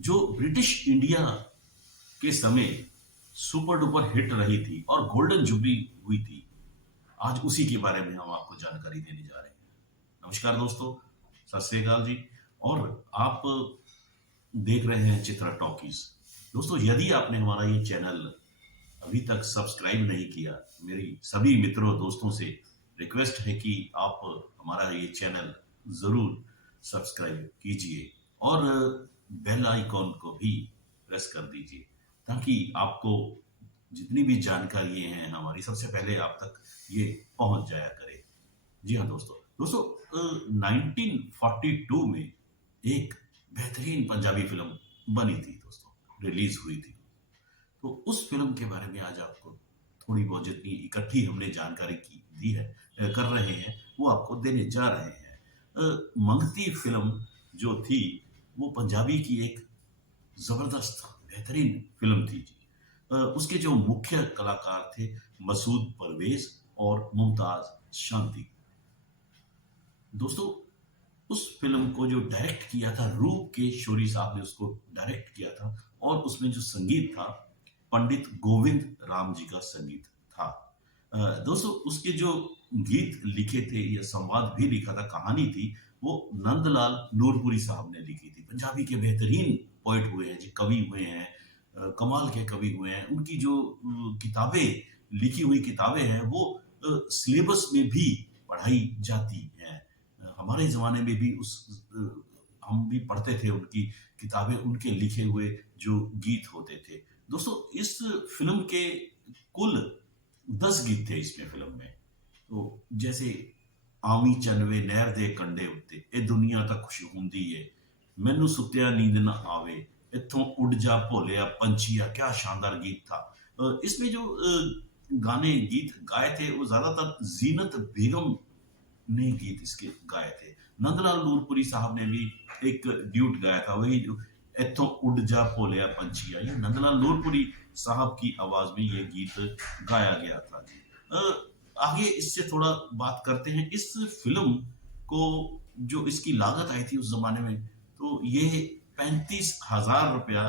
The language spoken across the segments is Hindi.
जो ब्रिटिश इंडिया के समय सुपर डुपर हिट रही थी और गोल्डन जुबली हुई थी, आज उसी के बारे में हम आपको जानकारी देने जा रहे हैं। नमस्कार दोस्तों, सत श्री अकाल जी। और आप देख रहे हैं चित्रा टॉकीज। दोस्तों, यदि आपने हमारा ये चैनल अभी तक सब्सक्राइब नहीं किया, मेरी सभी मित्रों दोस्तों से रिक्वेस्ट है कि आप हमारा ये चैनल ज़रूर सब्सक्राइब कीजिए और बेल आइकॉन को भी प्रेस कर दीजिए, ताकि आपको जितनी भी जानकारी हैं हमारी, सबसे पहले आप तक ये पहुंच जाया करे। जी हाँ दोस्तों, 1942 में एक बेहतरीन पंजाबी फिल्म बनी थी दोस्तों, रिलीज हुई थी। तो उस फिल्म के बारे में आज आपको थोड़ी बहुत जितनी इकट्ठी हमने जानकारी की दी है, कर रहे हैं, वो आपको देने जा रहे हैं। मंगती फिल्म जो थी, वो पंजाबी की एक जबरदस्त बेहतरीन फिल्म थी जी। उसके जो मुख्य कलाकार थे, मसूद परवेज और मुमताज शांति। दोस्तों, उस फिल्म को जो डायरेक्ट किया था, रूप के शोरी साहब ने उसको डायरेक्ट किया था और उसमें जो संगीत था, पंडित गोविंद राम जी का संगीत था। दोस्तों, उसके जो गीत लिखे थे या संवाद भी लिखा था, कहानी थी, वो नंदलाल नूरपुरी साहब ने लिखी थी। पंजाबी के बेहतरीन पोइट हुए हैं जी, कवि हुए हैं, कमाल के कवि हुए हैं। उनकी जो किताबें, लिखी हुई किताबें हैं, वो सिलेबस में भी पढ़ाई जाती हैं। हमारे ज़माने में भी हम भी पढ़ते थे उनकी किताबें, उनके लिखे हुए जो गीत होते थे। दोस्तों, इस फ़िल्म के कुल 10 गीत थे इसमें फ़िल्म में। तो जैसे आमी चनवे नहर दे कंढे उत्ते, ए दुनिया तां खुश हुंदी ए, मैनू सुत्तिया नींद ना आवे, इत्थों उड़ जा भोलिया पंछिया, क्या शानदार गीत था। इसमें जो गाने गीत गाए थे, वो ज़्यादातर ज़ीनत बेगम ने गीत इसके गाए थे। नंदलाल नूरपुरी साहब ने भी एक ड्यूट गाया था, वही जो इत्थों उड़ जा भोलिया पंछिया, ये नंदलाल नूरपुरी साहब की आवाज में ये गीत गाया गया था। आगे इससे थोड़ा बात करते हैं। इस फिल्म को जो इसकी लागत आई थी उस जमाने में, तो ये 35,000 रुपया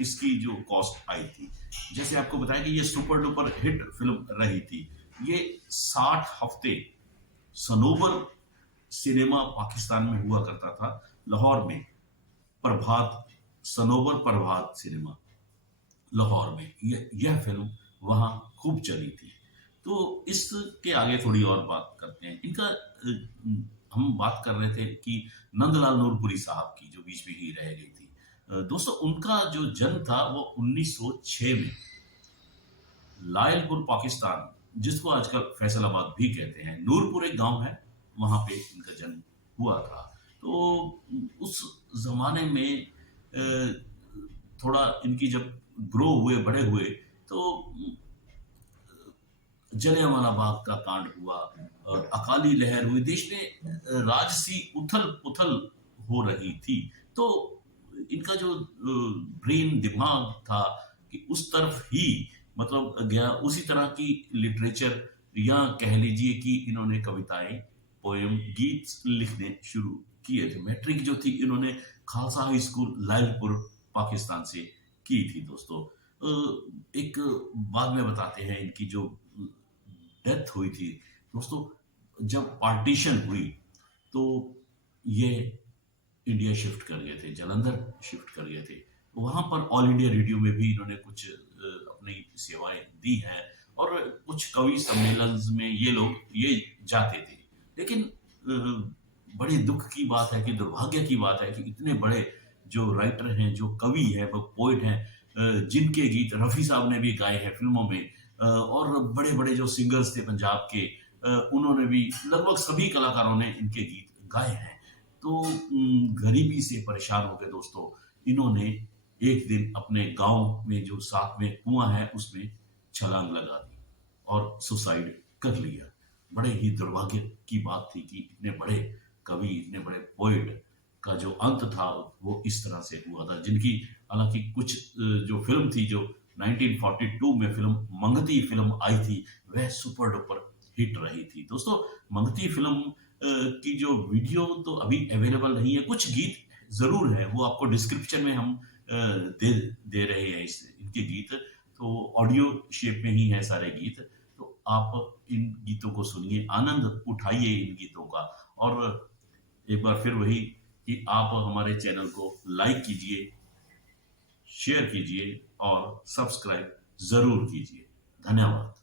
इसकी जो कॉस्ट आई थी। जैसे आपको बताया कि ये सुपर डुपर हिट फिल्म रही थी। ये 60 हफ्ते सनोबर सिनेमा पाकिस्तान में हुआ करता था, लाहौर में। प्रभात, सनोबर प्रभात सिनेमा लाहौर में, यह फिल्म वहाँ खूब चली थी। तो इसके आगे थोड़ी और बात करते हैं। हम बात कर रहे थे कि नंदलाल नूरपुरी साहब की जो बीच में ही रह गई थी। दोस्तों, उनका जो जन्म था वो 1906 में लायलपुर पाकिस्तान, जिसको आजकल फैसलाबाद भी कहते हैं, नूरपुर एक गांव है, वहां पे इनका जन्म हुआ था। तो उस जमाने में थोड़ा इनकी जब ग्रो हुए, बड़े हुए, तो जलियांवाला बाग का कांड हुआ और अकाली लहर हुई, देश में राजसी उथल पुथल हो रही थी। तो इनका जो ब्रेन, दिमाग था, कि उस तरफ ही मतलब गया, उसी तरह की लिटरेचर, या कह लीजिए कि इन्होंने कविताएं, पोएम, गीत लिखने शुरू किए थे। मैट्रिक जो थी, इन्होंने खालसा हाई स्कूल लायलपुर पाकिस्तान से की थी दोस्तों। एक बाद में बताते हैं इनकी जो डेथ हुई थी दोस्तों, जब पार्टीशन हुई, तो ये इंडिया शिफ्ट कर गए थे, जालंधर शिफ्ट कर गए थे। तो वहां पर ऑल इंडिया रेडियो में भी इन्होंने कुछ अपनी सेवाएं दी हैं और कुछ कवि सम्मेलन में ये जाते थे। लेकिन बड़े दुख की बात है, कि दुर्भाग्य की बात है, कि इतने बड़े जो राइटर हैं, जो कवि हैं, वो पोइट हैं, जिनके गीत रफ़ी साहब ने भी गाए हैं फिल्मों में, और बड़े-बड़े जो सिंगर्स थे पंजाब के, उन्होंने भी, लगभग सभी कलाकारों ने इनके गीत गाए हैं। तो गरीबी से परेशान हो गए दोस्तों, इन्होंने एक दिन अपने गाँव में जो साथ में कुआँ है, उसमें छलांग लगा दी और सुसाइड कर लिया। बड़े ही दुर्भाग्य की बात थी कि इतने बड़े कवि, इतने बड़े पोएट का जो अंत था, वो इस तरह से हुआ था। जिनकी हालाँकि कुछ जो फ़िल्म थी, जो 1942 में फ़िल्म मंगती फ़िल्म आई थी, वह सुपर डुपर हिट रही थी। दोस्तों, मंगती फ़िल्म की जो वीडियो तो अभी अवेलेबल नहीं है, कुछ गीत ज़रूर हैं, वो आपको डिस्क्रिप्शन में हम दे दे रहे हैं इनके गीत, तो ऑडियो शेप में ही है सारे गीत। तो आप इन गीतों को सुनिए, आनंद उठाइए इन गीतों का। और एक बार फिर वही कि आप हमारे चैनल को लाइक कीजिए, शेयर कीजिए और सब्सक्राइब जरूर कीजिए। धन्यवाद।